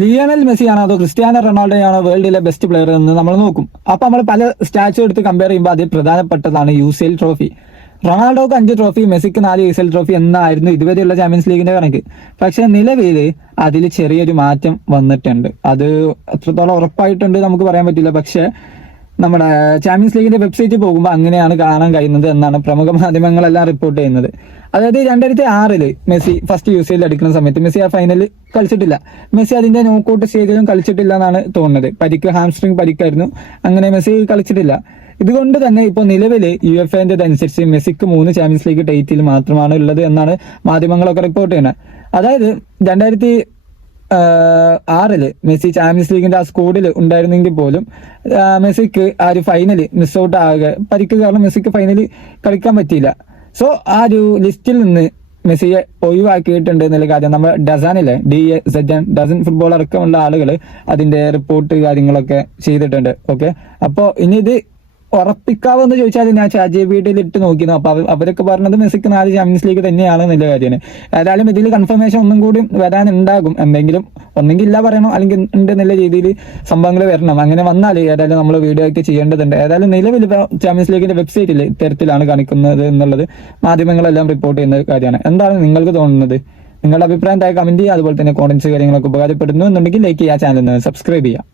Lionel Messi ആണോ അതോ Cristiano Ronaldo ആണോ വേൾഡിലെ ബെസ്റ്റ് പ്ലെയർ എന്ന് നമ്മൾ നോക്കും. അപ്പൊ നമ്മൾ പല സ്റ്റാറ്റ്സ് എടുത്ത് കമ്പയർ ചെയ്യുമ്പോൾ അതിൽ പ്രധാനപ്പെട്ടതാണ് UCL ട്രോഫി. റൊണാൾഡോക്ക് 5 ട്രോഫി, മെസ്സിക്ക് 4 UCL ട്രോഫി എന്നായിരുന്നു ഇതുവരെയുള്ള ചാമ്പ്യൻസ് ലീഗിന്റെ കണക്ക്. പക്ഷെ നിലവിൽ അതിൽ ചെറിയൊരു മാറ്റം വന്നിട്ടുണ്ട്. അത് എത്രത്തോളം ഉറപ്പായിട്ടുണ്ട് നമുക്ക് പറയാൻ പറ്റില്ല. പക്ഷെ നമ്മുടെ ചാമ്പ്യൻസ് ലീഗിന്റെ വെബ്സൈറ്റിൽ പോകുമ്പോൾ അങ്ങനെയാണ് കാണാൻ കഴിയുന്നത് എന്നാണ് പ്രമുഖ മാധ്യമങ്ങളെല്ലാം റിപ്പോർട്ട് ചെയ്യുന്നത്. അതായത് 2006 മെസ്സി ഫസ്റ്റ് UCL അടിക്കുന്ന സമയത്ത് മെസ്സി ആ ഫൈനലിൽ കളിച്ചിട്ടില്ല. മെസ്സി അതിന്റെ നോക്കൌട്ട് സ്റ്റേജിലും കളിച്ചിട്ടില്ല എന്നാണ് തോന്നുന്നത്. പരിക്ക്, ഹാംസ്ട്രിങ് പരിക്കായിരുന്നു. അങ്ങനെ മെസ്സി കളിച്ചിട്ടില്ല. ഇതുകൊണ്ട് തന്നെ ഇപ്പോൾ നിലവിൽ UEFA അനുസരിച്ച് മെസ്സിക്ക് 3 ചാമ്പ്യൻസ് ലീഗ് ടൈറ്റിൽ മാത്രമാണ് ഉള്ളത് എന്നാണ് മാധ്യമങ്ങളൊക്കെ റിപ്പോർട്ട് ചെയ്യുന്നത്. അതായത് 2006 മെസ്സി ചാമ്പ്യൻസ് ലീഗിന്റെ ആ സ്ക്വാഡിൽ ഉണ്ടായിരുന്നെങ്കിൽ പോലും മെസ്സിക്ക് ആ ഒരു ഫൈനൽ മിസ് ഔട്ട് ആകുക, പരിക്ക് കാരണം മെസ്സിക്ക് ഫൈനലിൽ കളിക്കാൻ പറ്റിയില്ല. സോ ആ ഒരു ലിസ്റ്റിൽ നിന്ന് മെസ്സിയെ ഒഴിവാക്കിയിട്ടുണ്ട് എന്നുള്ള കാര്യം നമ്മൾ ഡസാനിലെ ഡസൻ ഫുട്ബോൾ അടക്കമുള്ള ആളുകൾ അതിന്റെ റിപ്പോർട്ട് കാര്യങ്ങളൊക്കെ ചെയ്തിട്ടുണ്ട്. ഓക്കെ, അപ്പോൾ ഇനി ഇത് ഉറപ്പിക്കാവെന്ന് ചോദിച്ചാൽ ഞാൻ ChatGPT ഇട്ട് നോക്കിയിരുന്നു. അപ്പൊ അവരൊക്കെ പറഞ്ഞത് മെസ്സിക്ക് 4 ചാമ്പ്യൻസ് ലീഗ് തന്നെയാണ് എന്നുള്ള കാര്യമാണ്. ഏതായാലും ഇതിൽ കൺഫർമേഷൻ ഒന്നും കൂടി വരാനുണ്ടാകും. എന്തെങ്കിലും ഒന്നെങ്കിൽ ഇല്ല പറയണം, അല്ലെങ്കിൽ ഉണ്ട് എന്നുള്ള രീതിയിൽ സംഭവങ്ങൾ വരണം. അങ്ങനെ വന്നാൽ ഏതായാലും നമ്മൾ വീഡിയോ ഒക്കെ ചെയ്യേണ്ടതുണ്ട്. ഏതായാലും നിലവിൽ ചാമ്പ്യൻസ് ലീഗിന്റെ വെബ്സൈറ്റിൽ ഇത്തരത്തിലാണ് കാണിക്കുന്നത് എന്നുള്ളത് മാധ്യമങ്ങളെല്ലാം റിപ്പോർട്ട് ചെയ്യുന്ന കാര്യമാണ്. എന്താണ് നിങ്ങൾക്ക് തോന്നുന്നത്? നിങ്ങളുടെ അഭിപ്രായം താഴെ കമന്റ് ചെയ്യുക. അതുപോലെ തന്നെ കോമന്റ്സ് കാര്യങ്ങളൊക്കെ ഉപകാരപ്പെടുന്നു എന്നുണ്ടെങ്കിൽ ലൈക്ക് ചെയ്യുക, ചാനൽ സബ്സ്ക്രൈബ് ചെയ്യുക.